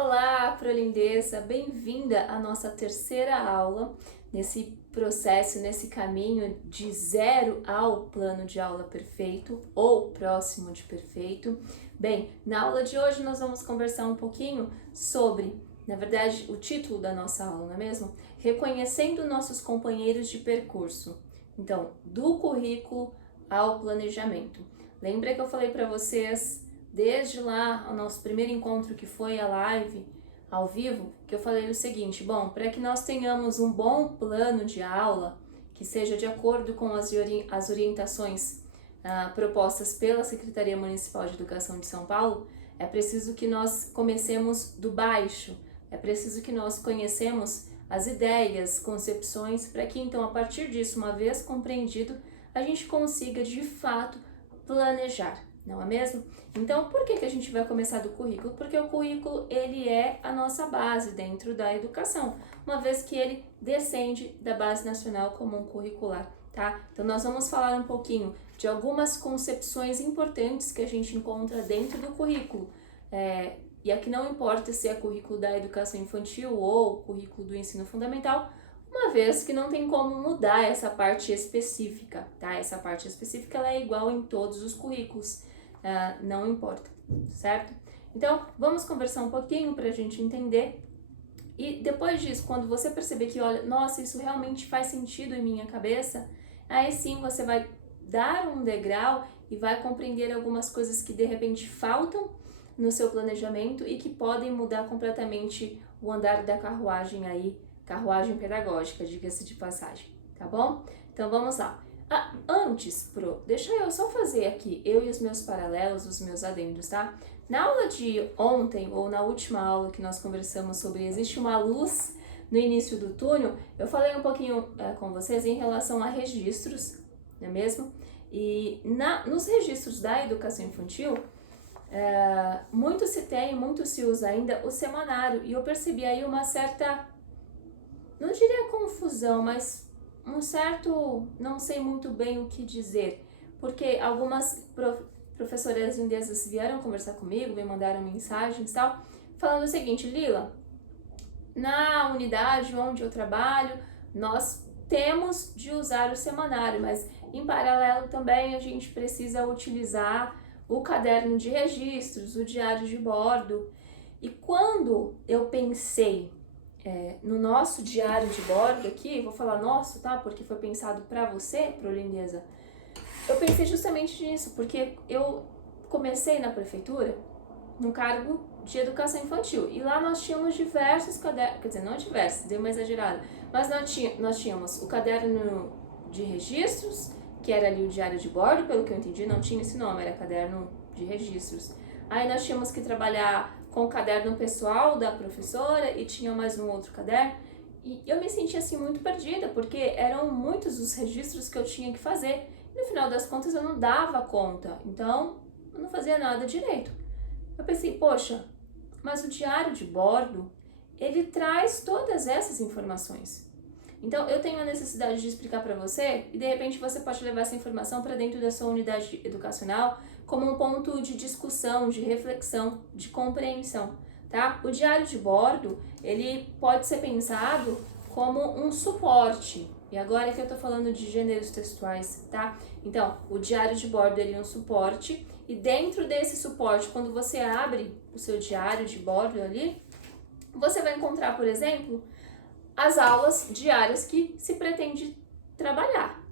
Olá, prolindeza, bem-vinda à nossa terceira aula nesse processo, nesse caminho de zero ao plano de aula perfeito ou próximo de perfeito. Bem, na aula de hoje nós vamos conversar um pouquinho sobre, na verdade, o título da nossa aula, não é mesmo? Reconhecendo nossos companheiros de percurso. Então, do currículo ao planejamento. Lembra que eu falei para vocês desde lá, o nosso primeiro encontro, que foi a live ao vivo, que eu falei o seguinte: bom, para que nós tenhamos um bom plano de aula, que seja de acordo com as orientações propostas pela Secretaria Municipal de Educação de São Paulo, é preciso que nós comecemos do baixo, é preciso que nós conhecemos as ideias, concepções, para que então, a partir disso, uma vez compreendido, a gente consiga de fato planejar. Não é mesmo? Então, por que a gente vai começar do currículo? Porque o currículo, ele é a nossa base dentro da educação, uma vez que ele descende da Base Nacional Comum Curricular, tá? Então, nós vamos falar um pouquinho de algumas concepções importantes que a gente encontra dentro do currículo. E aqui não importa se é currículo da educação infantil ou currículo do ensino fundamental, uma vez que não tem como mudar essa parte específica, tá? Essa parte específica, ela é igual em todos os currículos. Não importa, certo? Então, vamos conversar um pouquinho para a gente entender. E depois disso, quando você perceber que, olha, nossa, isso realmente faz sentido em minha cabeça, aí sim você vai dar um degrau e vai compreender algumas coisas que de repente faltam no seu planejamento e que podem mudar completamente o andar da carruagem aí, carruagem pedagógica, diga-se de passagem, tá bom? Então vamos lá. Antes, deixa eu só fazer aqui, eu e os meus paralelos, os meus adendos, tá? Na aula de ontem, ou na última aula que nós conversamos sobre existe uma luz no início do túnel, eu falei um pouquinho com vocês em relação a registros, não é mesmo? E nos registros da educação infantil, muito se usa ainda o semanário, e eu percebi aí uma certa, não diria confusão, mas um certo, não sei muito bem o que dizer, porque algumas professoras lindezas vieram conversar comigo, me mandaram mensagens e tal, falando o seguinte: Lila, na unidade onde eu trabalho, nós temos de usar o semanário, mas em paralelo também a gente precisa utilizar o caderno de registros, o diário de bordo. E quando eu pensei no nosso diário de bordo aqui, vou falar nosso, tá? Porque foi pensado para você, prolindeza. Eu pensei justamente nisso, porque eu comecei na prefeitura no cargo de educação infantil, e lá nós tínhamos diversos cadernos, quer dizer, não diversos, deu uma exagerada, mas nós tínhamos o caderno de registros, que era ali o diário de bordo, pelo que eu entendi, não tinha esse nome, era caderno de registros. Aí nós tínhamos que trabalhar com o caderno pessoal da professora e tinha mais um outro caderno, e eu me senti assim muito perdida, porque eram muitos os registros que eu tinha que fazer, e no final das contas eu não dava conta, então eu não fazia nada direito. Eu pensei, poxa, mas o diário de bordo, ele traz todas essas informações. Então, eu tenho a necessidade de explicar para você e, de repente, você pode levar essa informação para dentro da sua unidade educacional como um ponto de discussão, de reflexão, de compreensão, tá? O diário de bordo, ele pode ser pensado como um suporte. E agora que eu tô falando de gêneros textuais, tá? Então, o diário de bordo, ele é um suporte, e dentro desse suporte, quando você abre o seu diário de bordo ali, você vai encontrar, por exemplo, as aulas diárias que se pretende trabalhar.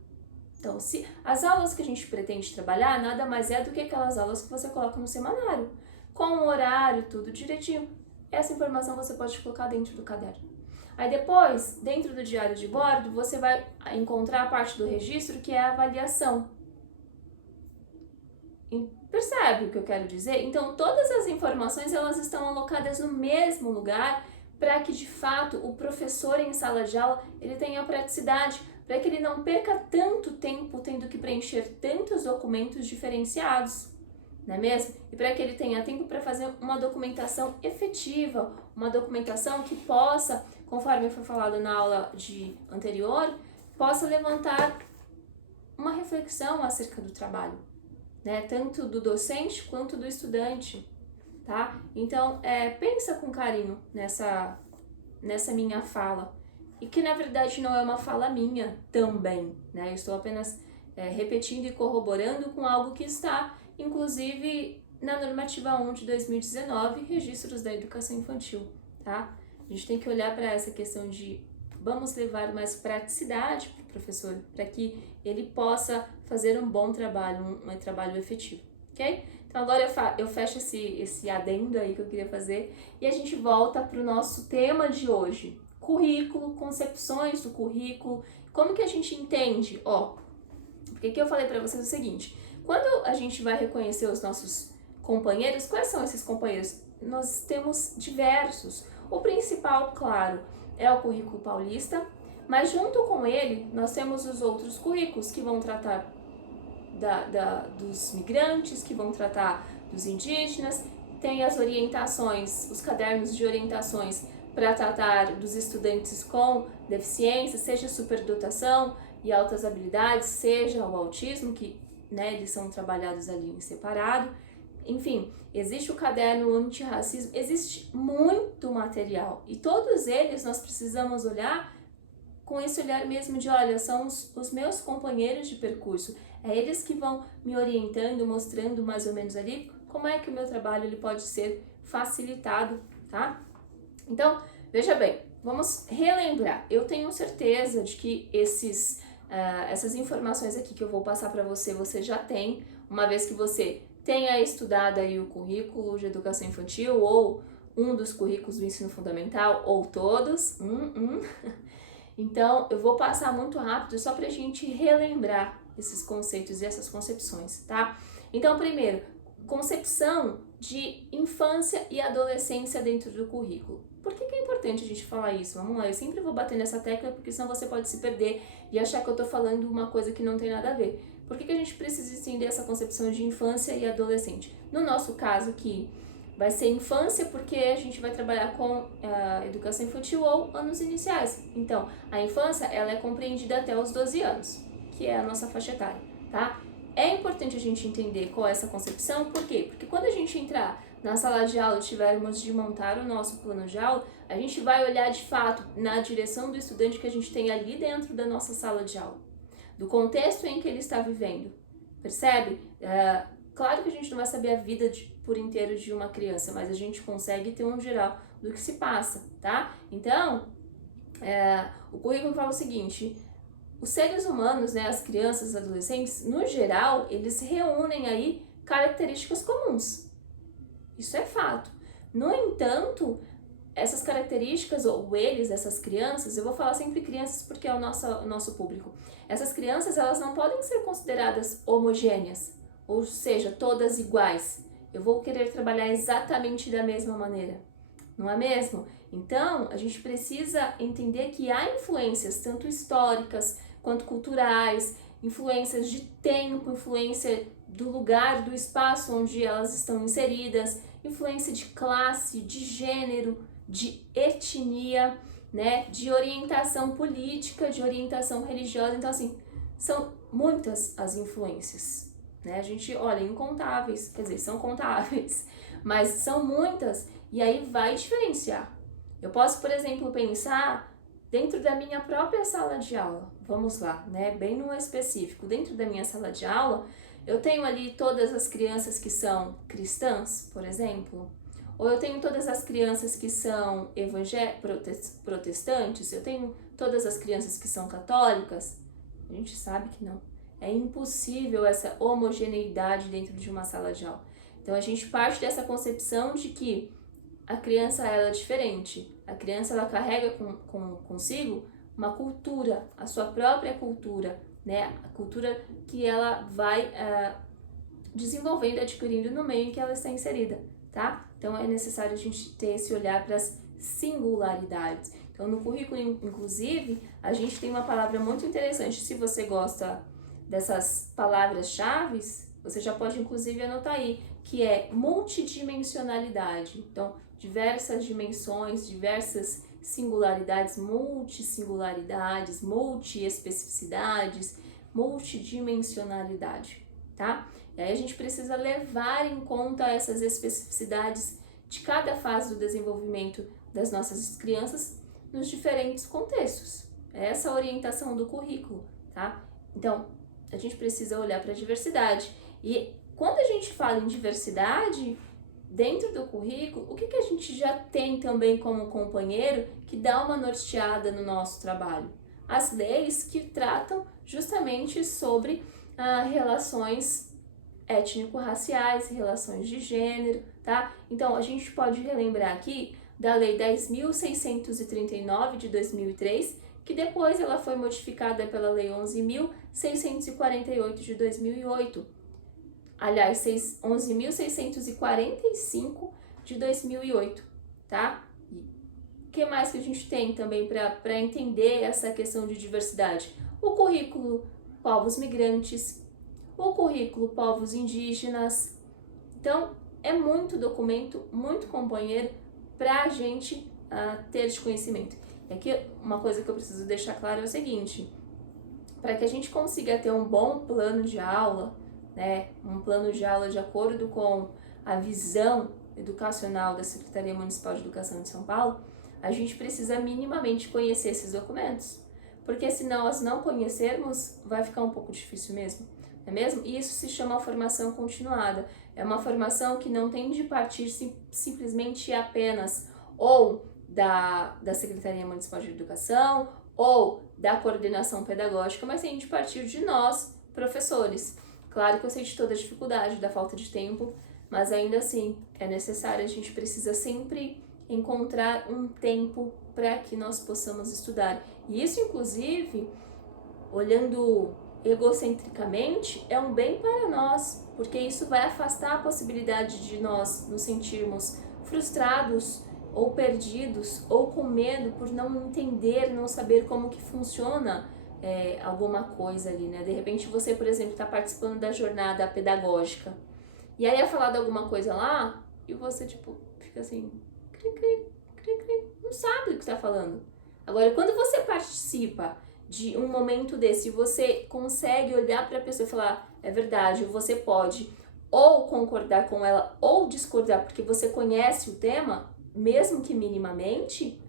Então, as aulas que a gente pretende trabalhar nada mais é do que aquelas aulas que você coloca no semanário, com o horário, tudo direitinho. Essa informação você pode colocar dentro do caderno. Aí depois, dentro do diário de bordo, você vai encontrar a parte do registro, que é a avaliação. Percebe o que eu quero dizer? Então, todas as informações, elas estão alocadas no mesmo lugar, para que de fato o professor em sala de aula ele tenha praticidade, para que ele não perca tanto tempo tendo que preencher tantos documentos diferenciados, não é mesmo? E para que ele tenha tempo para fazer uma documentação efetiva, uma documentação que possa, conforme foi falado na aula anterior, possa levantar uma reflexão acerca do trabalho, né? Tanto do docente quanto do estudante. tá? Então, pensa com carinho nessa minha fala, e que na verdade não é uma fala minha também, né? Eu estou apenas repetindo e corroborando com algo que está, inclusive, na normativa 1 de 2019, registros da educação infantil, tá? A gente tem que olhar para essa questão de vamos levar mais praticidade para o professor, para que ele possa fazer um bom trabalho, um trabalho efetivo, ok? Então agora eu fecho esse adendo aí que eu queria fazer e a gente volta para o nosso tema de hoje. Currículo, concepções do currículo, como que a gente entende? Porque que eu falei para vocês o seguinte, quando a gente vai reconhecer os nossos companheiros, quais são esses companheiros? Nós temos diversos. O principal, claro, é o currículo paulista, mas junto com ele nós temos os outros currículos que vão tratar dos migrantes, que vão tratar dos indígenas, tem as orientações, os cadernos de orientações para tratar dos estudantes com deficiência, seja superdotação e altas habilidades, seja o autismo, que eles são trabalhados ali em separado. Enfim, existe o caderno antirracismo, existe muito material e todos eles nós precisamos olhar com esse olhar mesmo de, olha, são os meus companheiros de percurso, é eles que vão me orientando, mostrando mais ou menos ali como é que o meu trabalho ele pode ser facilitado, tá? Então, veja bem, vamos relembrar. Eu tenho certeza de que essas informações aqui que eu vou passar para você, você já tem, uma vez que você tenha estudado aí o currículo de educação infantil ou um dos currículos do ensino fundamental, ou todos. Então, eu vou passar muito rápido só para a gente relembrar esses conceitos e essas concepções, tá? Então, primeiro, concepção de infância e adolescência dentro do currículo. Por que é importante a gente falar isso? Vamos lá, eu sempre vou bater nessa tecla porque senão você pode se perder e achar que eu tô falando uma coisa que não tem nada a ver. Por que a gente precisa entender essa concepção de infância e adolescente? No nosso caso aqui, vai ser infância porque a gente vai trabalhar com educação infantil ou anos iniciais. Então, a infância ela é compreendida até os 12 anos, que é a nossa faixa etária, tá? É importante a gente entender qual é essa concepção, por quê? Porque quando a gente entrar na sala de aula e tivermos de montar o nosso plano de aula, a gente vai olhar de fato na direção do estudante que a gente tem ali dentro da nossa sala de aula, do contexto em que ele está vivendo, percebe? Claro que a gente não vai saber a vida por inteiro de uma criança, mas a gente consegue ter um geral do que se passa, tá? Então, o currículo fala o seguinte, os seres humanos, as crianças, os adolescentes, no geral, eles reúnem aí características comuns. Isso é fato. No entanto, essas características, ou eles, essas crianças, eu vou falar sempre crianças porque é o nosso público, essas crianças, elas não podem ser consideradas homogêneas, ou seja, todas iguais. Eu vou querer trabalhar exatamente da mesma maneira, não é mesmo? Então, a gente precisa entender que há influências, tanto históricas quanto culturais, influências de tempo, influência do lugar, do espaço onde elas estão inseridas, influência de classe, de gênero, de etnia, de orientação política, de orientação religiosa. Então, assim, são muitas as influências, A gente olha incontáveis, quer dizer, são contáveis, mas são muitas e aí vai diferenciar. Eu posso, por exemplo, pensar dentro da minha própria sala de aula, vamos lá, bem no específico, dentro da minha sala de aula, eu tenho ali todas as crianças que são cristãs, por exemplo, ou eu tenho todas as crianças que são protestantes, eu tenho todas as crianças que são católicas? A gente sabe que não. É impossível essa homogeneidade dentro de uma sala de aula. Então a gente parte dessa concepção de que a criança ela é diferente. A criança ela carrega consigo uma cultura, a sua própria cultura, A cultura que ela vai desenvolvendo, adquirindo no meio em que ela está inserida, tá? Então é necessário a gente ter esse olhar para as singularidades. Então no currículo, inclusive, a gente tem uma palavra muito interessante. Se você gosta dessas palavras-chave, você já pode inclusive anotar aí, que é multidimensionalidade. Então, diversas dimensões, diversas singularidades, multiespecificidades, multidimensionalidade, tá? E aí a gente precisa levar em conta essas especificidades de cada fase do desenvolvimento das nossas crianças nos diferentes contextos. É essa a orientação do currículo, tá? Então, a gente precisa olhar para a diversidade. E quando a gente fala em diversidade, dentro do currículo, o que a gente já tem também como companheiro que dá uma norteada no nosso trabalho? As leis que tratam justamente sobre relações étnico-raciais, relações de gênero, tá? Então, a gente pode relembrar aqui da Lei 10.639 de 2003, que depois ela foi modificada pela Lei 11.648 de 2008. Aliás, 11.645 de 2008, tá? E o que mais que a gente tem também para entender essa questão de diversidade? O currículo povos migrantes, o currículo povos indígenas. Então, é muito documento, muito companheiro para a gente ter de conhecimento. E aqui uma coisa que eu preciso deixar claro é o seguinte: para que a gente consiga ter um bom plano de aula, né, um plano de aula de acordo com a visão educacional da Secretaria Municipal de Educação de São Paulo, a gente precisa minimamente conhecer esses documentos, porque se nós não conhecermos, vai ficar um pouco difícil mesmo, não é mesmo? E isso se chama formação continuada. É uma formação que não tem de partir simplesmente apenas ou da Secretaria Municipal de Educação ou da coordenação pedagógica, mas tem de partir de nós, professores. Claro que eu sei de toda a dificuldade, da falta de tempo, mas ainda assim é necessário, a gente precisa sempre encontrar um tempo para que nós possamos estudar. E isso, inclusive, olhando egocentricamente, é um bem para nós, porque isso vai afastar a possibilidade de nós nos sentirmos frustrados ou perdidos ou com medo por não entender, não saber como que funciona alguma coisa ali, né? De repente você, por exemplo, está participando da jornada pedagógica e aí é falado alguma coisa lá e você, tipo, fica assim, cri, cri, cri, cri, não sabe o que está falando. Agora, quando você participa de um momento desse e você consegue olhar para a pessoa e falar, é verdade, você pode ou concordar com ela ou discordar porque você conhece o tema, mesmo que minimamente,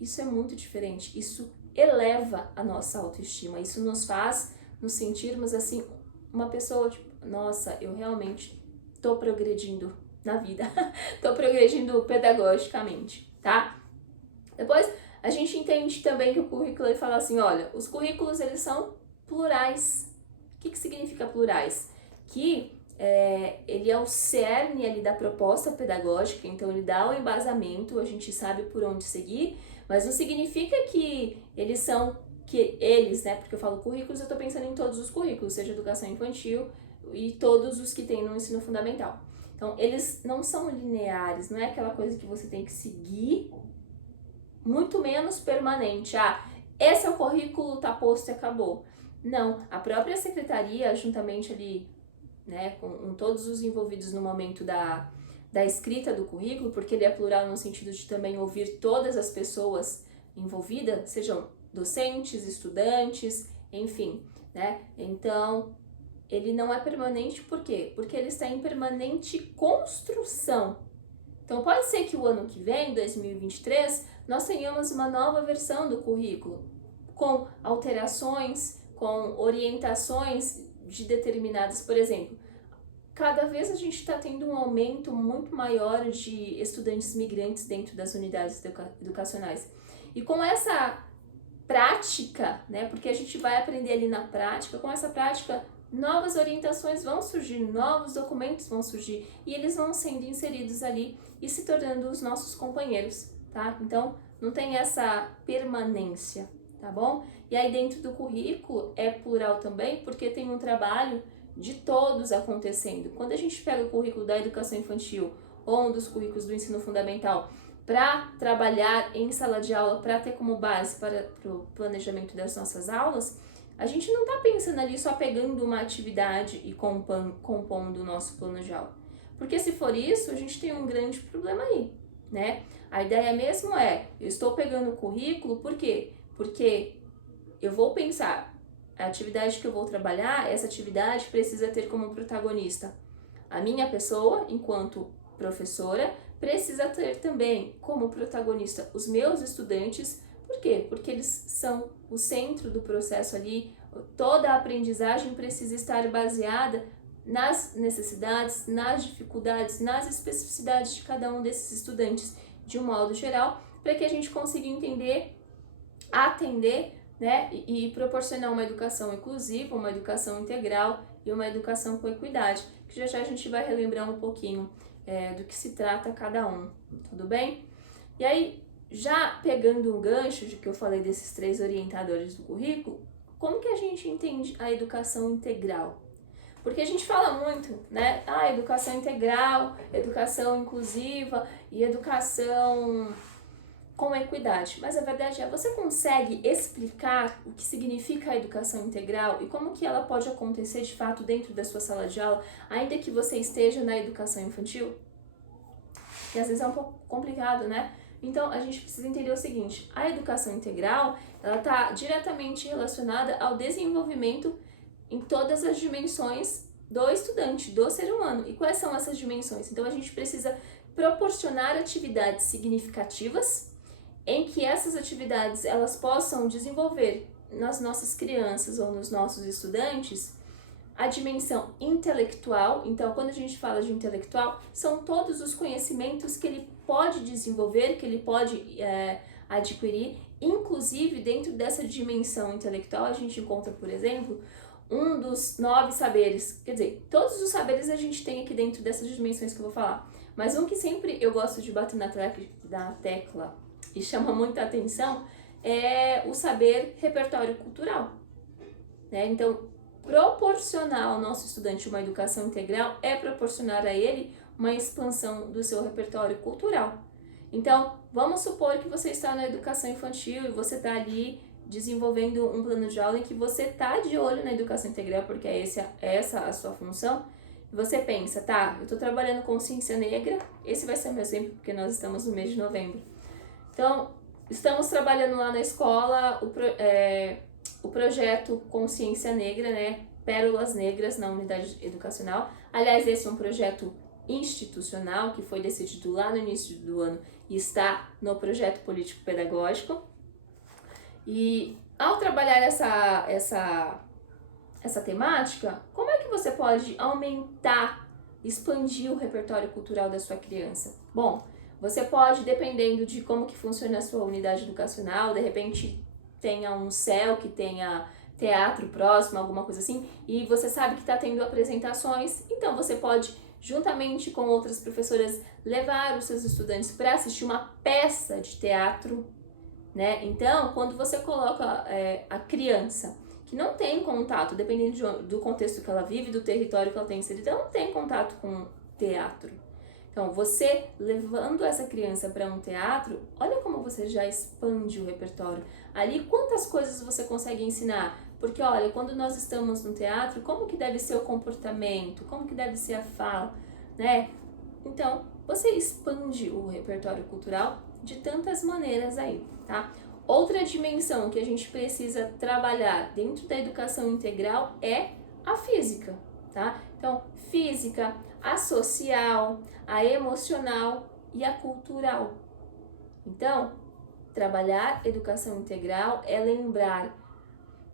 isso é muito diferente. Isso eleva a nossa autoestima. Isso nos faz nos sentirmos assim, uma pessoa tipo, nossa, eu realmente tô progredindo na vida, tô progredindo pedagogicamente, tá? Depois a gente entende também que o currículo ele fala assim, olha, os currículos eles são plurais. O que significa plurais? Que ele é o cerne ali da proposta pedagógica, então ele dá o embasamento, a gente sabe por onde seguir, mas não significa que eles, né, porque eu falo currículos, eu estou pensando em todos os currículos, seja educação infantil e todos os que tem no ensino fundamental. Então, eles não são lineares, não é aquela coisa que você tem que seguir, muito menos permanente. Esse é o currículo, tá posto e acabou. Não, a própria secretaria, juntamente ali, né, com todos os envolvidos no momento da escrita do currículo, porque ele é plural no sentido de também ouvir todas as pessoas envolvidas, sejam docentes, estudantes, enfim, né? Então, ele não é permanente, por quê? Porque ele está em permanente construção. Então, pode ser que o ano que vem, 2023, nós tenhamos uma nova versão do currículo, com alterações, com orientações de determinadas, por exemplo, cada vez a gente está tendo um aumento muito maior de estudantes migrantes dentro das unidades educacionais. E com essa prática, né, porque a gente vai aprender ali na prática, com essa prática, novas orientações vão surgir, novos documentos vão surgir e eles vão sendo inseridos ali e se tornando os nossos companheiros, tá? Então, não tem essa permanência, tá bom? E aí dentro do currículo é plural também, porque tem um trabalho de todos acontecendo. Quando a gente pega o currículo da educação infantil ou um dos currículos do ensino fundamental para trabalhar em sala de aula, para ter como base para o planejamento das nossas aulas, a gente não está pensando ali só pegando uma atividade e compondo o nosso plano de aula. Porque se for isso, a gente tem um grande problema aí, né? A ideia mesmo eu estou pegando o currículo, por quê? Porque eu vou pensar a atividade que eu vou trabalhar, essa atividade precisa ter como protagonista a minha pessoa, enquanto professora, precisa ter também como protagonista os meus estudantes. Por quê? Porque eles são o centro do processo ali, toda a aprendizagem precisa estar baseada nas necessidades, nas dificuldades, nas especificidades de cada um desses estudantes, de um modo geral, para que a gente consiga entender, atender, né, e proporcionar uma educação inclusiva, uma educação integral e uma educação com equidade, que já já a gente vai relembrar um pouquinho do que se trata cada um, tudo bem? E aí, já pegando um gancho de que eu falei desses 3 orientadores do currículo, como que a gente entende a educação integral? Porque a gente fala muito, né? Educação integral, educação inclusiva e educação com equidade. Mas a verdade é, você consegue explicar o que significa a educação integral e como que ela pode acontecer de fato dentro da sua sala de aula, ainda que você esteja na educação infantil? Que às vezes é um pouco complicado, né? Então, a gente precisa entender o seguinte, a educação integral, ela está diretamente relacionada ao desenvolvimento em todas as dimensões do estudante, do ser humano. E quais são essas dimensões? Então, a gente precisa proporcionar atividades significativas em que essas atividades elas possam desenvolver nas nossas crianças ou nos nossos estudantes a dimensão intelectual. Então, quando a gente fala de intelectual, são todos os conhecimentos que ele pode desenvolver, que ele pode adquirir. Inclusive, dentro dessa dimensão intelectual, a gente encontra, por exemplo, um dos 9 saberes. Quer dizer, todos os saberes a gente tem aqui dentro dessas dimensões que eu vou falar. Mas um que sempre eu gosto de bater na tecla e chama muita atenção é o saber repertório cultural, né? Então, proporcionar ao nosso estudante uma educação integral é proporcionar a ele uma expansão do seu repertório cultural. Então, vamos supor que você está na educação infantil e você está ali desenvolvendo um plano de aula em que você está de olho na educação integral, porque é essa a sua função. E você pensa, tá, eu estou trabalhando com ciência negra, esse vai ser meu exemplo, porque nós estamos no mês de novembro. Então, estamos trabalhando lá na escola o projeto Consciência Negra, né? Pérolas Negras na unidade educacional. Aliás, esse é um projeto institucional que foi decidido lá no início do ano e está no projeto político-pedagógico. E ao trabalhar essa temática, como é que você pode aumentar, expandir o repertório cultural da sua criança? Bom, você pode, dependendo de como que funciona a sua unidade educacional, de repente tenha um CEL que tenha teatro próximo, alguma coisa assim, e você sabe que está tendo apresentações, então você pode, juntamente com outras professoras, levar os seus estudantes para assistir uma peça de teatro, né? Então, quando você coloca a criança que não tem contato, dependendo do contexto que ela vive, do território que ela tem inserido, ela não tem contato com teatro. Então, você levando essa criança para um teatro, olha como você já expande o repertório. Ali, quantas coisas você consegue ensinar? Porque, olha, quando nós estamos no teatro, como que deve ser o comportamento? Como que deve ser a fala, né? Então, você expande o repertório cultural de tantas maneiras aí, tá? Outra dimensão que a gente precisa trabalhar dentro da educação integral é a física, tá? Então, física, a social, a emocional e a cultural. Então, trabalhar educação integral é lembrar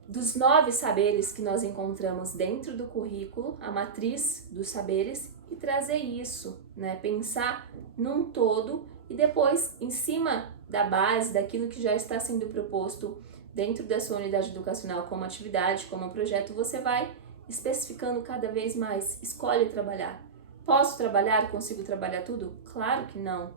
dos 9 saberes que nós encontramos dentro do currículo, a matriz dos saberes, e trazer isso, né? Pensar num todo e depois, em cima da base, daquilo que já está sendo proposto dentro da sua unidade educacional como atividade, como projeto, você vai especificando cada vez mais. Escolhe trabalhar. Posso trabalhar? Consigo trabalhar tudo? Claro que não.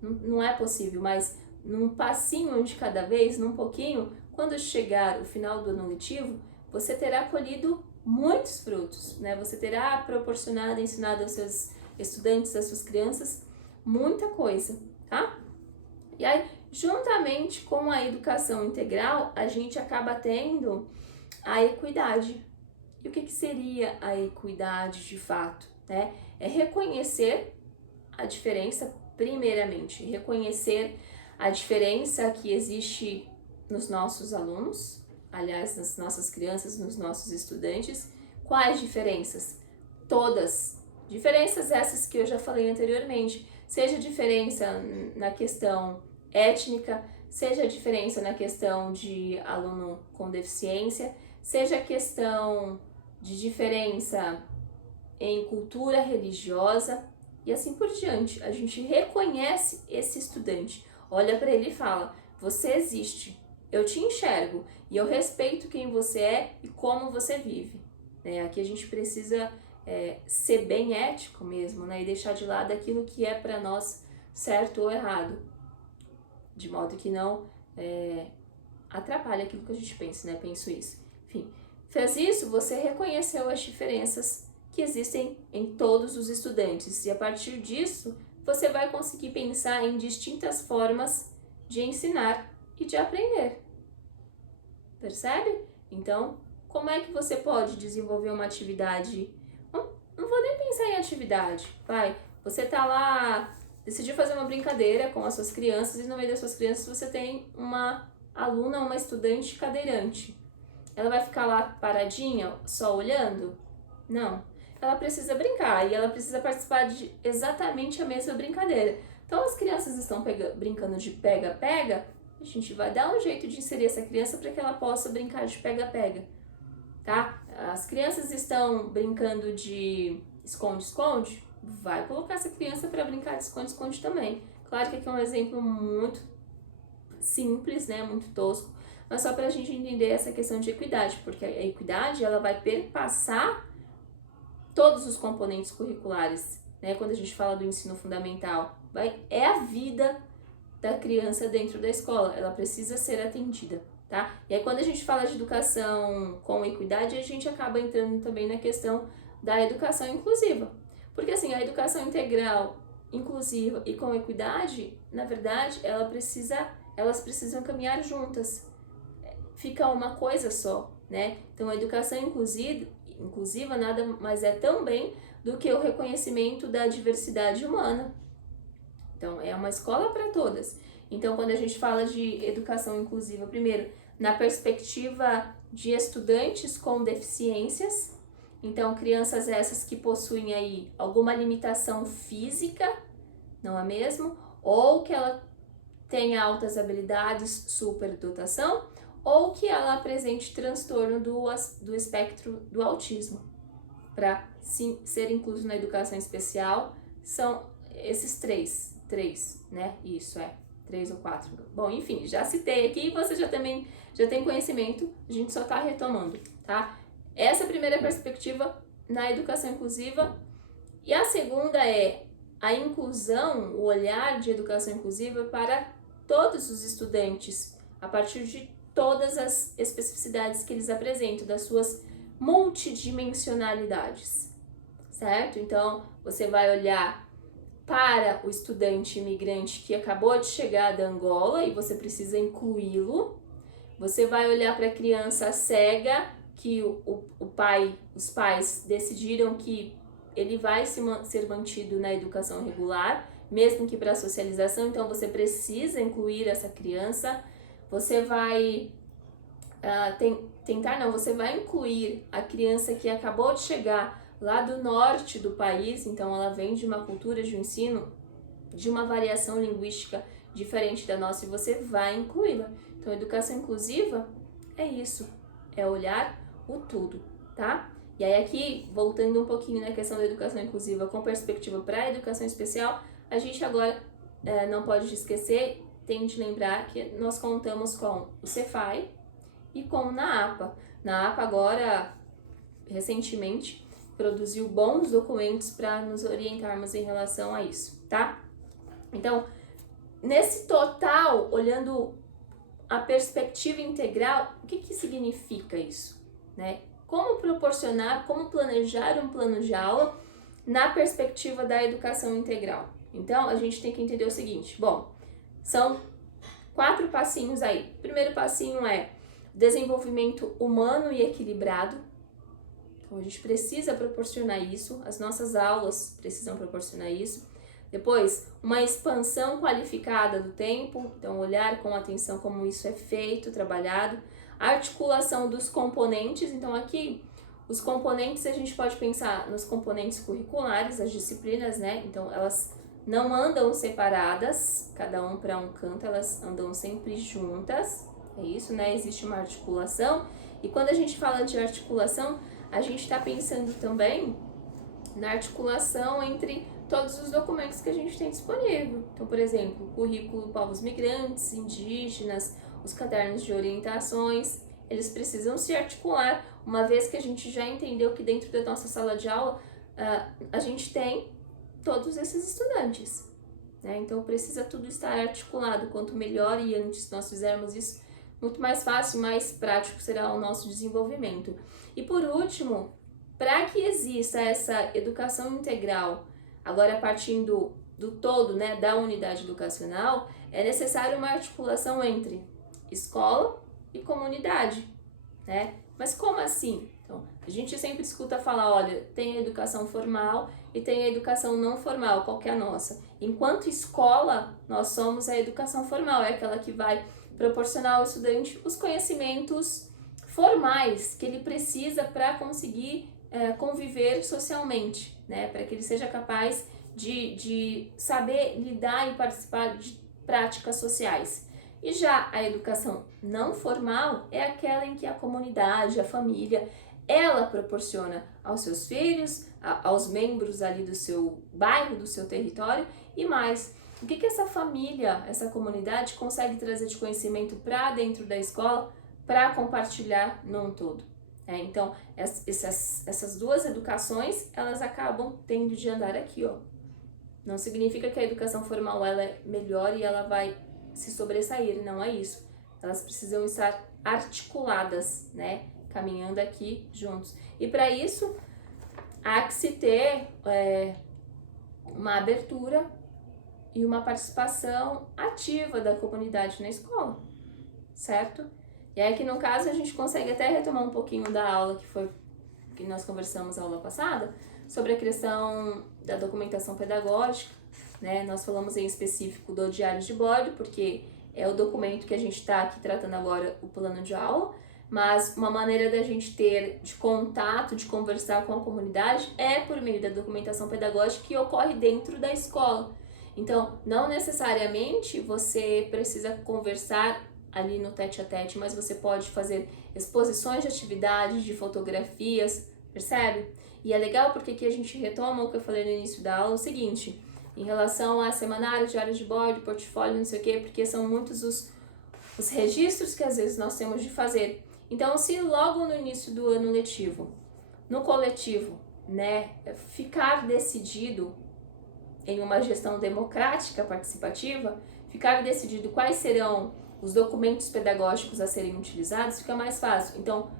Não é possível, mas num passinho de cada vez, num pouquinho, quando chegar o final do ano letivo, você terá colhido muitos frutos, né? Você terá proporcionado, ensinado aos seus estudantes, às suas crianças, muita coisa, tá? E aí, juntamente com a educação integral, a gente acaba tendo a equidade. E o que seria a equidade de fato, né? É reconhecer a diferença, primeiramente, reconhecer a diferença que existe nos nossos alunos, aliás, nas nossas crianças, nos nossos estudantes. Quais diferenças? Todas. Diferenças essas que eu já falei anteriormente. Seja diferença na questão étnica, seja diferença na questão de aluno com deficiência, seja questão de diferença em cultura religiosa e assim por diante. A gente reconhece esse estudante, olha para ele e fala: você existe, eu te enxergo e eu respeito quem você é e como você vive. Aqui a gente precisa ser bem ético mesmo, e deixar de lado aquilo que é para nós certo ou errado, de modo que não atrapalhe aquilo que a gente pensa, penso isso. Enfim, fez isso, você reconheceu as diferenças que existem em todos os estudantes e a partir disso você vai conseguir pensar em distintas formas de ensinar e de aprender. Percebe? Então, como é que você pode desenvolver uma atividade? Não vou nem pensar em atividade, você tá lá, decidiu fazer uma brincadeira com as suas crianças e no meio das suas crianças você tem uma aluna, uma estudante cadeirante. Ela vai ficar lá paradinha, só olhando? Não. Ela precisa brincar e ela precisa participar de exatamente a mesma brincadeira. Então, as crianças estão brincando de pega-pega, a gente vai dar um jeito de inserir essa criança para que ela possa brincar de pega-pega, tá? As crianças estão brincando de esconde-esconde, vai colocar essa criança para brincar de esconde-esconde também. Claro que aqui é um exemplo muito simples, muito tosco, mas só para a gente entender essa questão de equidade, porque a equidade ela vai perpassar todos os componentes curriculares, quando a gente fala do ensino fundamental, é a vida da criança dentro da escola, ela precisa ser atendida, tá? E aí quando a gente fala de educação com equidade, a gente acaba entrando também na questão da educação inclusiva, porque assim, a educação integral, inclusiva e com equidade, na verdade, elas precisam caminhar juntas, fica uma coisa só, Então a educação inclusiva nada mais é também do que o reconhecimento da diversidade humana. Então, é uma escola para todas. Então, quando a gente fala de educação inclusiva, primeiro, na perspectiva de estudantes com deficiências, então, crianças essas que possuem aí alguma limitação física, não é mesmo? Ou que ela tenha altas habilidades, superdotação, ou que ela apresente transtorno do espectro do autismo. Para ser incluso na educação especial, são esses três, Isso, 3 ou 4. Bom, enfim, já citei aqui, você já tem conhecimento, a gente só está retomando, tá? Essa é a primeira perspectiva na educação inclusiva. E a segunda é a inclusão, o olhar de educação inclusiva para todos os estudantes, a partir de todas as especificidades que eles apresentam, das suas multidimensionalidades, certo? Então, você vai olhar para o estudante imigrante que acabou de chegar da Angola e você precisa incluí-lo. Você vai olhar para a criança cega que os pais decidiram que ele vai ser mantido na educação regular, mesmo que para socialização, então você precisa incluir essa criança. Você vai você vai incluir a criança que acabou de chegar lá do norte do país, então ela vem de uma cultura de um ensino, de uma variação linguística diferente da nossa e você vai incluí-la. Então, a educação inclusiva é isso, é olhar o tudo, tá? E aí aqui, voltando um pouquinho na questão da educação inclusiva com perspectiva para a educação especial, a gente agora não pode esquecer, tem de lembrar que nós contamos com o Cefai e com o NAAPA. NAAPA agora, recentemente, produziu bons documentos para nos orientarmos em relação a isso, tá? Então, nesse total, olhando a perspectiva integral, o que significa isso, Como proporcionar, como planejar um plano de aula na perspectiva da educação integral? Então, a gente tem que entender o seguinte, são 4 passinhos aí. O primeiro passinho é desenvolvimento humano e equilibrado. Então, a gente precisa proporcionar isso, as nossas aulas precisam proporcionar isso. Depois, uma expansão qualificada do tempo, então olhar com atenção como isso é feito, trabalhado. A articulação dos componentes, então aqui os componentes a gente pode pensar nos componentes curriculares, as disciplinas, né? Então elas não andam separadas, cada um para um canto, elas andam sempre juntas, é isso, né? Existe uma articulação. E quando a gente fala de articulação, a gente está pensando também na articulação entre todos os documentos que a gente tem disponível. Então, por exemplo, o currículo povos migrantes, indígenas, os cadernos de orientações, eles precisam se articular, uma vez que a gente já entendeu que dentro da nossa sala de aula a gente tem todos esses estudantes, né? Então precisa tudo estar articulado. Quanto melhor e antes nós fizermos isso, muito mais fácil, mais prático será o nosso desenvolvimento. E por último, para que exista essa educação integral, agora partindo do todo, né, da unidade educacional, é necessário uma articulação entre escola e comunidade, né? Mas como assim? Então, a gente sempre escuta falar, olha, tem a educação formal e tem a educação não formal, qual que é a nossa? Enquanto escola, nós somos a educação formal, é aquela que vai proporcionar ao estudante os conhecimentos formais que ele precisa para conseguir conviver socialmente, né? Para que ele seja capaz de saber lidar e participar de práticas sociais. E já a educação não formal é aquela em que a comunidade, a família, ela proporciona aos seus filhos, aos membros ali do seu bairro, do seu território e mais. O que essa família, essa comunidade consegue trazer de conhecimento para dentro da escola para compartilhar num todo? Então, essas duas educações, elas acabam tendo de andar aqui, ó. Não significa que a educação formal ela é melhor e ela vai se sobressair, não é isso. Elas precisam estar articuladas, né? Caminhando aqui juntos. E para isso, há que se ter uma abertura e uma participação ativa da comunidade na escola, certo? E aí que no caso a gente consegue até retomar um pouquinho da aula que nós conversamos a aula passada, sobre a questão da documentação pedagógica, né? Nós falamos em específico do diário de bordo, porque é o documento que a gente está aqui tratando agora, o plano de aula, mas uma maneira da gente ter de contato, de conversar com a comunidade é por meio da documentação pedagógica que ocorre dentro da escola. Então, não necessariamente você precisa conversar ali no tete-a-tete, mas você pode fazer exposições de atividades, de fotografias, percebe? E é legal porque aqui a gente retoma o que eu falei no início da aula, o seguinte, em relação a semanário, diário de bordo, portfólio, não sei o quê, porque são muitos os registros que às vezes nós temos de fazer. Então, se logo no início do ano letivo, no coletivo, né, ficar decidido em uma gestão democrática participativa, ficar decidido quais serão os documentos pedagógicos a serem utilizados, fica mais fácil. Então,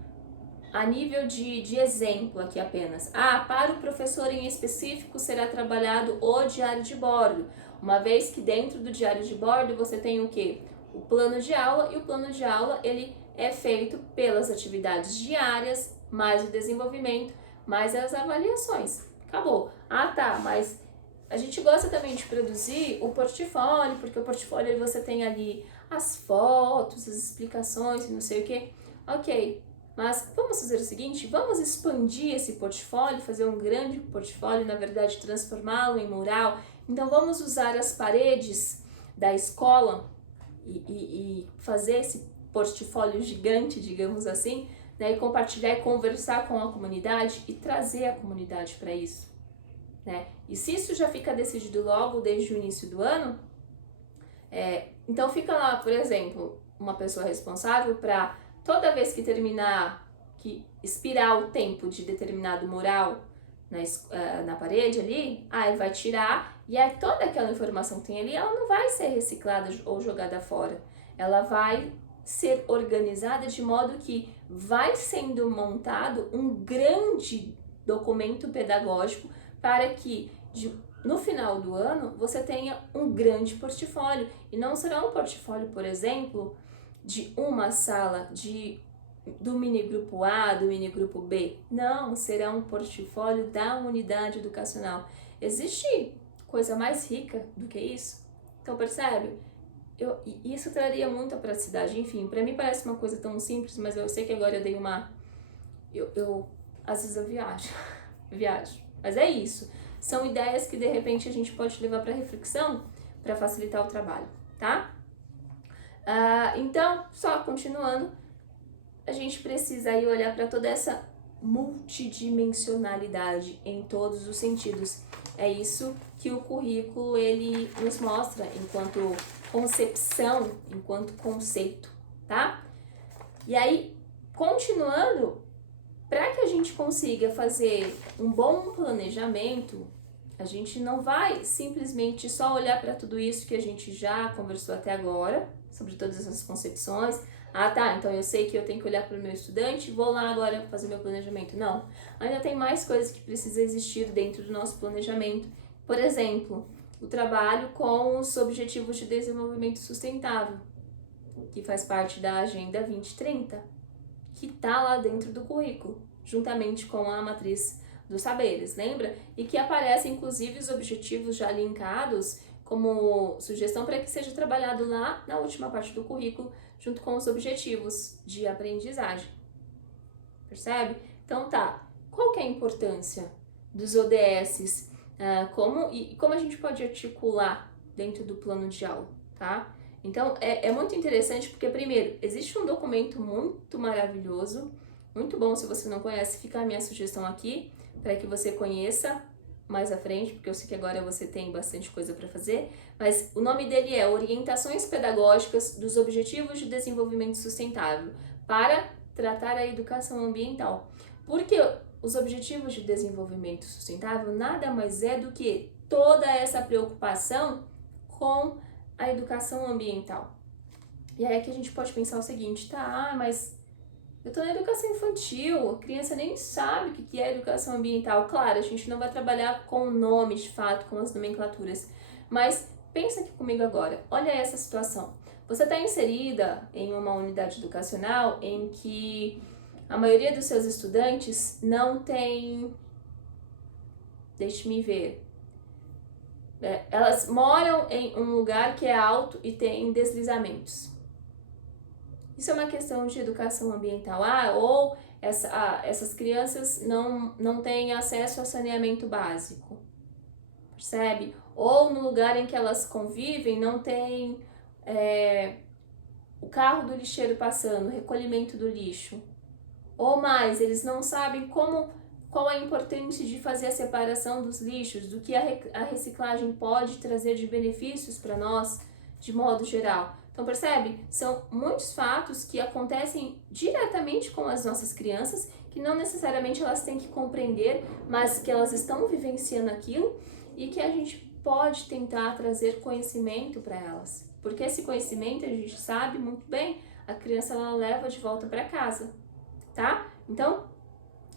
a nível de exemplo aqui apenas, para o professor em específico será trabalhado o diário de bordo, uma vez que dentro do diário de bordo você tem o quê? O plano de aula, e o plano de aula ele é feito pelas atividades diárias, mais o desenvolvimento, mais as avaliações. Acabou. Tá, mas a gente gosta também de produzir o portfólio, porque o portfólio você tem ali as fotos, as explicações e não sei o que. Ok, mas vamos fazer o seguinte, vamos expandir esse portfólio, fazer um grande portfólio, na verdade transformá-lo em mural. Então vamos usar as paredes da escola e fazer esse portfólio gigante, digamos assim, né, e compartilhar e conversar com a comunidade e trazer a comunidade para isso, né? E se isso já fica decidido logo desde o início do ano, então fica lá, por exemplo, uma pessoa responsável para toda vez que terminar, que expirar o tempo de determinado mural na parede ali, ele vai tirar e toda aquela informação que tem ali, ela não vai ser reciclada ou jogada fora. Ela vai ser organizada de modo que vai sendo montado um grande documento pedagógico para que no final do ano você tenha um grande portfólio. E não será um portfólio, por exemplo, de uma sala do minigrupo A, do minigrupo B. Não, será um portfólio da unidade educacional. Existe coisa mais rica do que isso? Então percebe? isso traria muita praticidade. Enfim, para mim parece uma coisa tão simples, mas eu sei que agora eu dei uma... Às vezes eu viajo. Mas é isso. São ideias que de repente a gente pode levar para reflexão para facilitar o trabalho, tá? Então, só continuando, a gente precisa aí olhar para toda essa multidimensionalidade em todos os sentidos. É isso que o currículo ele nos mostra enquanto concepção, enquanto conceito, tá? E aí, continuando, para que a gente consiga fazer um bom planejamento, a gente não vai simplesmente só olhar para tudo isso que a gente já conversou até agora, sobre todas essas concepções. Tá, então eu sei que eu tenho que olhar para o meu estudante, vou lá agora fazer meu planejamento. Não, ainda tem mais coisas que precisam existir dentro do nosso planejamento. Por exemplo, o trabalho com os Objetivos de Desenvolvimento Sustentável, que faz parte da Agenda 2030, que está lá dentro do currículo, juntamente com a matriz dos saberes, lembra? E que aparecem inclusive os objetivos já linkados como sugestão para que seja trabalhado lá na última parte do currículo, junto com os objetivos de aprendizagem. Percebe? Então tá, qual que é a importância dos ODSs? Como a gente pode articular dentro do plano de aula, tá? Então é muito interessante porque, primeiro, existe um documento muito maravilhoso, muito bom. Se você não conhece, fica a minha sugestão aqui para que você conheça mais à frente, porque eu sei que agora você tem bastante coisa para fazer, mas o nome dele é Orientações Pedagógicas dos Objetivos de Desenvolvimento Sustentável para tratar a educação ambiental. Porque os Objetivos de Desenvolvimento Sustentável nada mais é do que toda essa preocupação com a educação ambiental. E aí que a gente pode pensar o seguinte, tá, mas eu estou na educação infantil, a criança nem sabe o que é educação ambiental. Claro, a gente não vai trabalhar com nomes de fato, com as nomenclaturas, mas pensa aqui comigo agora, olha essa situação. Você está inserida em uma unidade educacional em que a maioria dos seus estudantes não tem, deixe-me ver, elas moram em um lugar que é alto e tem deslizamentos. Isso é uma questão de educação ambiental. Ou essas crianças não têm acesso a saneamento básico, percebe? Ou no lugar em que elas convivem não tem o carro do lixeiro passando, o recolhimento do lixo. Ou mais, eles não sabem qual é a importância de fazer a separação dos lixos, do que a reciclagem pode trazer de benefícios para nós, de modo geral. Então, percebe? São muitos fatos que acontecem diretamente com as nossas crianças, que não necessariamente elas têm que compreender, mas que elas estão vivenciando aquilo e que a gente pode tentar trazer conhecimento para elas. Porque esse conhecimento, a gente sabe muito bem, a criança ela leva de volta para casa, tá? Então,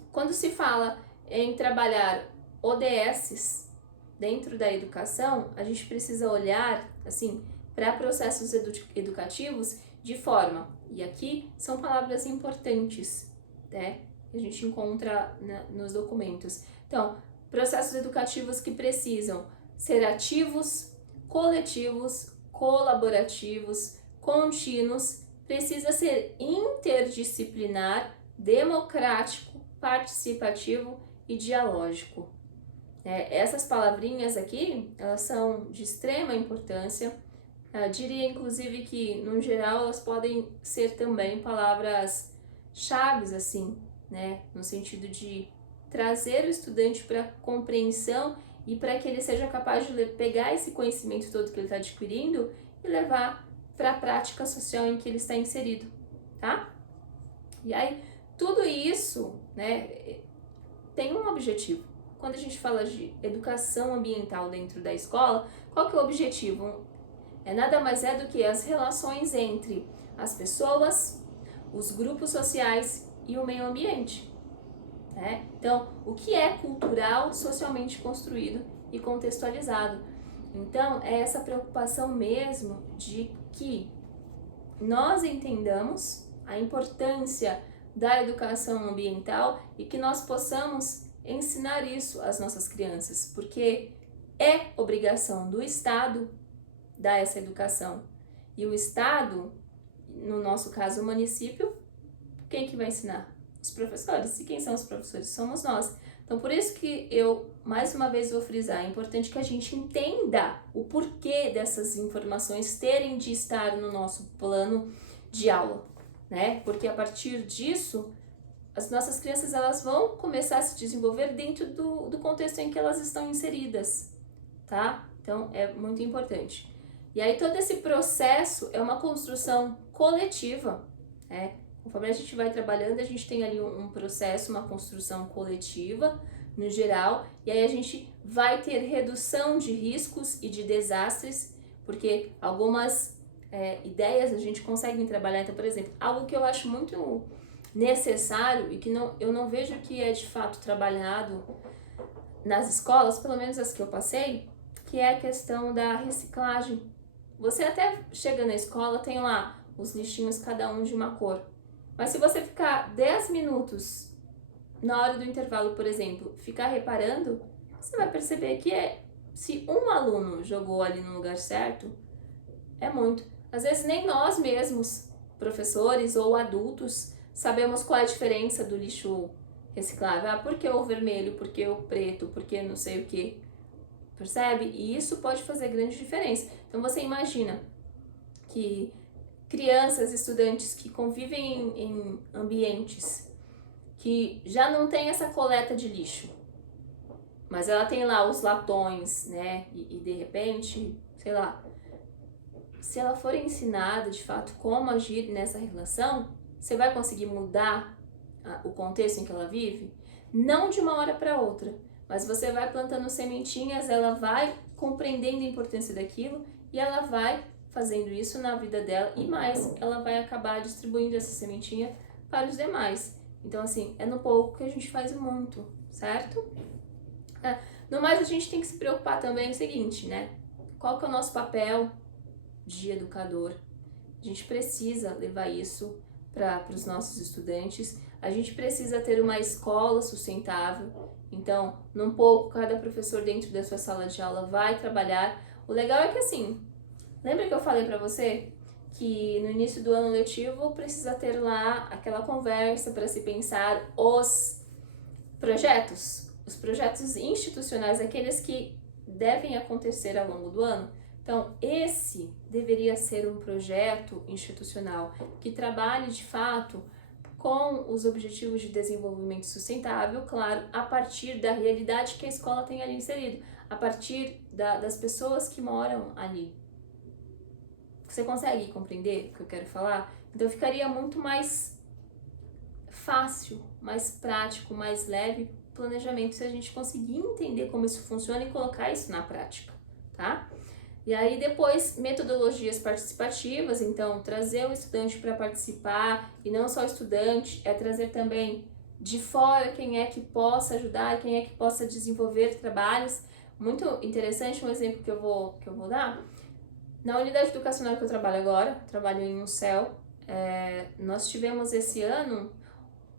quando se fala em trabalhar ODSs dentro da educação, a gente precisa olhar, assim, para processos educativos de forma, e aqui são palavras importantes, né, que a gente encontra nos documentos. Então, processos educativos que precisam ser ativos, coletivos, colaborativos, contínuos, precisa ser interdisciplinar, democrático, participativo e dialógico. Essas palavrinhas aqui, elas são de extrema importância. Diria, inclusive, que, no geral, elas podem ser também palavras chaves, assim, né? No sentido de trazer o estudante para compreensão e para que ele seja capaz de pegar esse conhecimento todo que ele está adquirindo e levar para a prática social em que ele está inserido, tá? E aí, tudo isso, né, tem um objetivo. Quando a gente fala de educação ambiental dentro da escola, qual que é o objetivo? Nada mais é do que as relações entre as pessoas, os grupos sociais e o meio ambiente. Né? Então, o que é cultural, socialmente construído e contextualizado? Então, é essa preocupação mesmo de que nós entendamos a importância da educação ambiental e que nós possamos ensinar isso às nossas crianças, porque é obrigação do Estado dar essa educação. E o Estado, no nosso caso o município, quem que vai ensinar? Os professores. E quem são os professores? Somos nós. Então, por isso que eu, mais uma vez, vou frisar, é importante que a gente entenda o porquê dessas informações terem de estar no nosso plano de aula, né? Porque a partir disso, as nossas crianças elas vão começar a se desenvolver dentro do contexto em que elas estão inseridas, tá? Então, é muito importante. E aí, todo esse processo é uma construção coletiva, né? Conforme a gente vai trabalhando, a gente tem ali um processo, uma construção coletiva, no geral, e aí a gente vai ter redução de riscos e de desastres, porque algumas ideias a gente consegue trabalhar. Então, por exemplo, algo que eu acho muito necessário e que eu não vejo que é de fato trabalhado nas escolas, pelo menos as que eu passei, que é a questão da reciclagem. Você até chega na escola, tem lá os lixinhos, cada um de uma cor. Mas se você ficar 10 minutos na hora do intervalo, por exemplo, ficar reparando, você vai perceber que se um aluno jogou ali no lugar certo, é muito. Às vezes nem nós mesmos, professores ou adultos, sabemos qual é a diferença do lixo reciclável. Ah, por que o vermelho, por que o preto, por que não sei o que. Percebe? E isso pode fazer grande diferença. Então você imagina que crianças, estudantes que convivem em ambientes que já não tem essa coleta de lixo, mas ela tem lá os latões, né? E de repente, sei lá, se ela for ensinada de fato como agir nessa relação, você vai conseguir mudar o contexto em que ela vive? Não de uma hora para outra, mas você vai plantando sementinhas, ela vai compreendendo a importância daquilo e ela vai fazendo isso na vida dela e mais, ela vai acabar distribuindo essa sementinha para os demais. Então, assim, é no pouco que a gente faz muito, certo? No mais, a gente tem que se preocupar também o seguinte, né? Qual que é o nosso papel de educador? A gente precisa levar isso para os nossos estudantes. A gente precisa ter uma escola sustentável. Então, num pouco, cada professor dentro da sua sala de aula vai trabalhar. O legal é que, assim, lembra que eu falei para você que no início do ano letivo precisa ter lá aquela conversa para se pensar os projetos institucionais, aqueles que devem acontecer ao longo do ano. Então, esse deveria ser um projeto institucional que trabalhe de fato com os objetivos de desenvolvimento sustentável, claro, a partir da realidade que a escola tem ali inserido, a partir das pessoas que moram ali. Você consegue compreender o que eu quero falar? Então ficaria muito mais fácil, mais prático, mais leve o planejamento se a gente conseguir entender como isso funciona e colocar isso na prática, tá? E aí depois, metodologias participativas, então trazer o estudante para participar, e não só o estudante, é trazer também de fora quem é que possa ajudar, quem é que possa desenvolver trabalhos. Muito interessante, um exemplo que eu vou dar. Na unidade educacional que eu trabalho agora, trabalho em um CEL, nós tivemos esse ano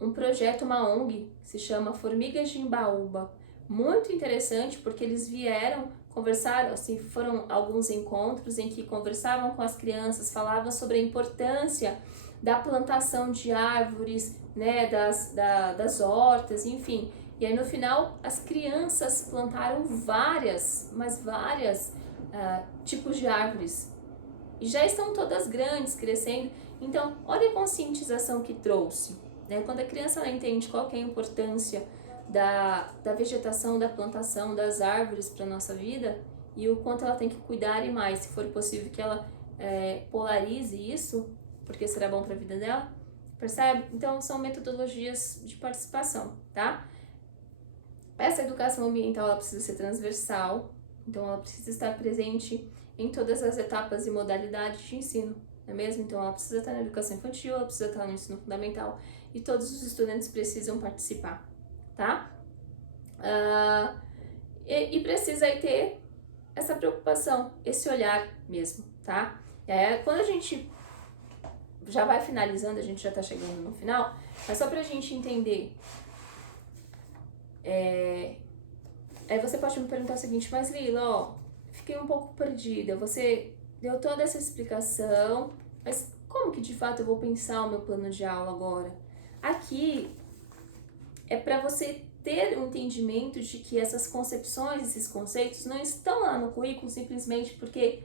um projeto, uma ONG, que se chama Formigas de Embaúba. Muito interessante porque eles vieram conversar, assim, foram alguns encontros em que conversavam com as crianças, falavam sobre a importância da plantação de árvores, né, das hortas, enfim. E aí no final as crianças plantaram várias tipos de árvores e já estão todas grandes, crescendo. Então, olha a conscientização que trouxe, né? Quando a criança ela entende qual que é a importância da vegetação, da plantação, das árvores para a nossa vida e o quanto ela tem que cuidar e mais, se for possível que ela polarize isso, porque será bom para a vida dela, percebe? Então, são metodologias de participação, tá? Essa educação ambiental ela precisa ser transversal, então ela precisa estar presente em todas as etapas e modalidades de ensino, não é mesmo? Então ela precisa estar na educação infantil, ela precisa estar no ensino fundamental e todos os estudantes precisam participar, tá? E precisa aí ter essa preocupação, esse olhar mesmo, tá? E aí, quando a gente já vai finalizando, a gente já tá chegando no final, mas só pra gente entender, aí você pode me perguntar o seguinte, mas Lila, ó, fiquei um pouco perdida, você deu toda essa explicação, mas como que de fato eu vou pensar o meu plano de aula agora? Aqui é para você ter um entendimento de que essas concepções, esses conceitos não estão lá no currículo simplesmente porque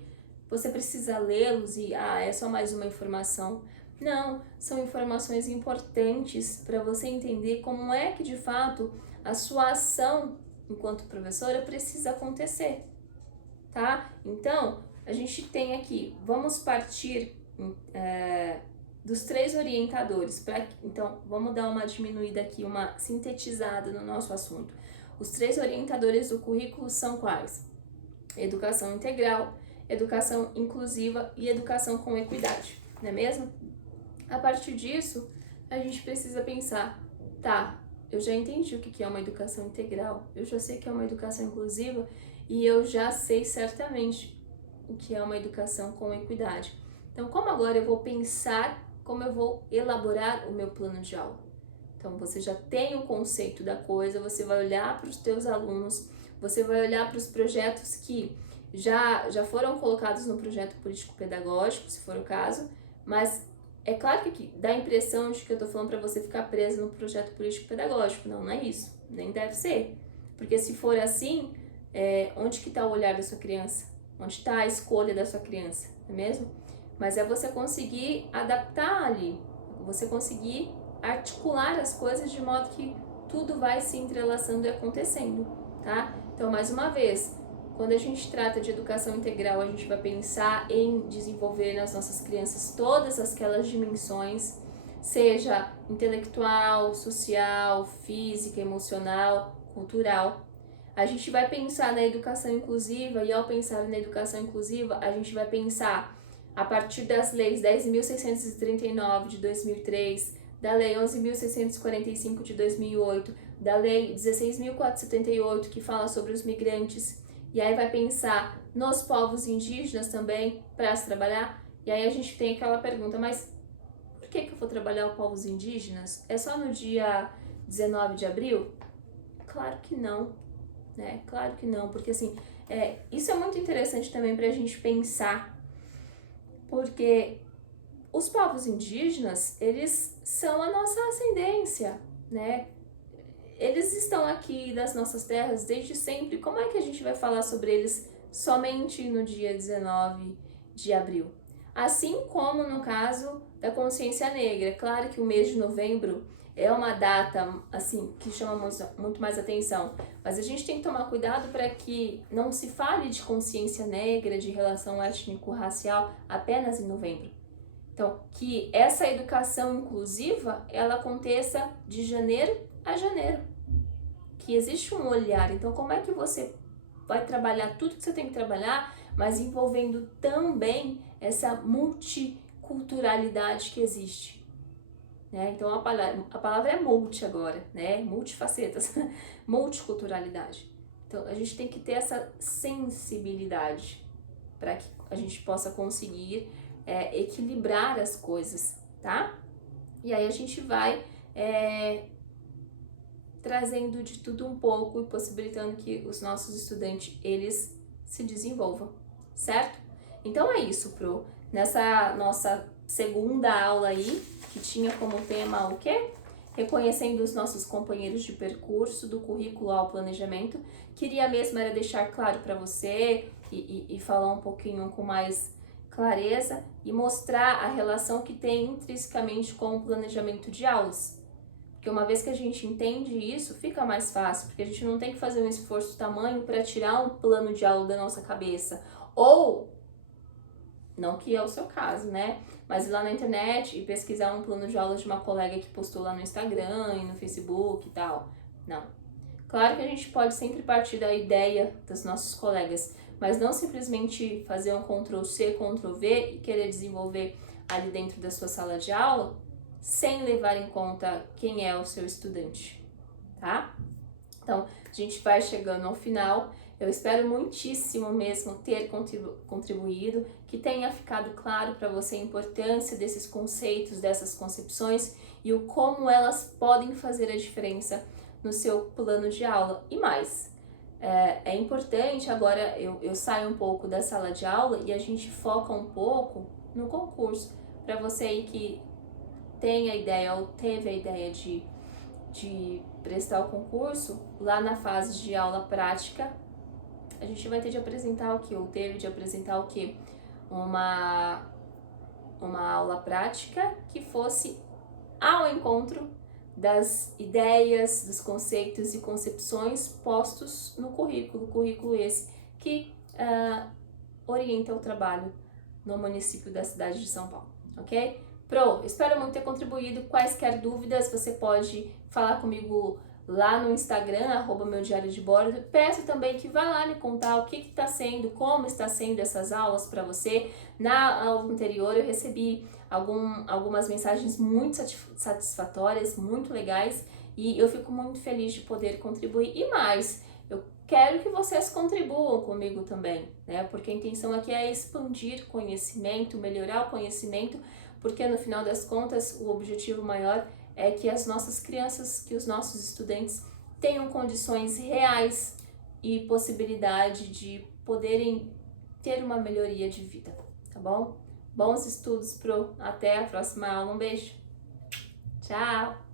você precisa lê-los e é só mais uma informação. Não, são informações importantes para você entender como é que de fato a sua ação enquanto professora precisa acontecer, tá? Então, a gente tem aqui, vamos partir dos 3 orientadores. Então, vamos dar uma diminuída aqui, uma sintetizada no nosso assunto. Os 3 orientadores do currículo são quais? Educação integral, educação inclusiva e educação com equidade, não é mesmo? A partir disso, a gente precisa pensar, tá, eu já entendi o que é uma educação integral, eu já sei que é uma educação inclusiva e eu já sei certamente o que é uma educação com equidade. Então, como agora eu vou pensar como eu vou elaborar o meu plano de aula? Então, você já tem o conceito da coisa, você vai olhar para os teus alunos, você vai olhar para os projetos que já foram colocados no projeto político-pedagógico, se for o caso, mas é claro que aqui dá a impressão de que eu estou falando para você ficar preso no projeto político-pedagógico. Não, não é isso, nem deve ser. Porque se for assim, onde que está o olhar da sua criança? Onde está a escolha da sua criança, não é mesmo? Mas é você conseguir adaptar ali, você conseguir articular as coisas de modo que tudo vai se entrelaçando e acontecendo, tá? Então, mais uma vez, quando a gente trata de educação integral, a gente vai pensar em desenvolver nas nossas crianças todas aquelas dimensões, seja intelectual, social, física, emocional, cultural. A gente vai pensar na educação inclusiva e ao pensar na educação inclusiva, a gente vai pensar a partir das leis 10.639 de 2003, da lei 11.645 de 2008, da lei 16.478 que fala sobre os migrantes, e aí vai pensar nos povos indígenas também para se trabalhar, e aí a gente tem aquela pergunta, mas por que eu vou trabalhar os povos indígenas? É só no dia 19 de abril? Claro que não, né? Claro que não, porque assim, isso é muito interessante também para a gente pensar, porque os povos indígenas, eles são a nossa ascendência, né? Eles estão aqui das nossas terras desde sempre. Como é que a gente vai falar sobre eles somente no dia 19 de abril? Assim como no caso da consciência negra. Claro que o mês de novembro é uma data assim que chama muito mais atenção, mas a gente tem que tomar cuidado para que não se fale de consciência negra, de relação étnico-racial apenas em novembro. Então, que essa educação inclusiva, ela aconteça de janeiro a janeiro. Que existe um olhar. Então, como é que você vai trabalhar tudo que você tem que trabalhar, mas envolvendo também essa multiculturalidade que existe? Né? Então, a palavra é multi agora, né? Multifacetas, multiculturalidade. Então, a gente tem que ter essa sensibilidade para que a gente possa conseguir equilibrar as coisas, tá? E aí a gente vai trazendo de tudo um pouco e possibilitando que os nossos estudantes, eles se desenvolvam, certo? Então é isso, Pro. Nessa nossa segunda aula aí, que tinha como tema o quê? Reconhecendo os nossos companheiros de percurso, do currículo ao planejamento. Queria mesmo era deixar claro para você e falar um pouquinho com mais clareza e mostrar a relação que tem intrinsecamente com o planejamento de aulas. Porque uma vez que a gente entende isso, fica mais fácil, porque a gente não tem que fazer um esforço tamanho para tirar um plano de aula da nossa cabeça. Ou, não que é o seu caso, né? Mas ir lá na internet e pesquisar um plano de aula de uma colega que postou lá no Instagram e no Facebook e tal. Não. Claro que a gente pode sempre partir da ideia dos nossos colegas, mas não simplesmente fazer um Ctrl+C, Ctrl+V e querer desenvolver ali dentro da sua sala de aula sem levar em conta quem é o seu estudante, tá? Então, a gente vai chegando ao final. Eu espero muitíssimo mesmo ter contribuído, que tenha ficado claro para você a importância desses conceitos, dessas concepções e o como elas podem fazer a diferença no seu plano de aula. E mais, É importante, agora eu saio um pouco da sala de aula e a gente foca um pouco no concurso. Para você aí que tem a ideia ou teve a ideia de prestar o concurso, lá na fase de aula prática, a gente vai ter de apresentar o que? Ou teve de apresentar o que? Uma aula prática que fosse ao encontro das ideias, dos conceitos e concepções postos no currículo esse que orienta o trabalho no município da cidade de São Paulo, ok? Pro, espero muito ter contribuído. Quaisquer dúvidas, você pode falar comigo lá no Instagram, @meu diário de bordo. Peço também que vá lá me contar o que está sendo, como está sendo essas aulas para você. Na aula anterior eu recebi algumas mensagens muito satisfatórias, muito legais, e eu fico muito feliz de poder contribuir. E mais, eu quero que vocês contribuam comigo também, né? Porque a intenção aqui é expandir conhecimento, melhorar o conhecimento, porque no final das contas o objetivo maior é que as nossas crianças, que os nossos estudantes tenham condições reais e possibilidade de poderem ter uma melhoria de vida, tá bom? Bons estudos, Pro. Até a próxima aula. Um beijo. Tchau!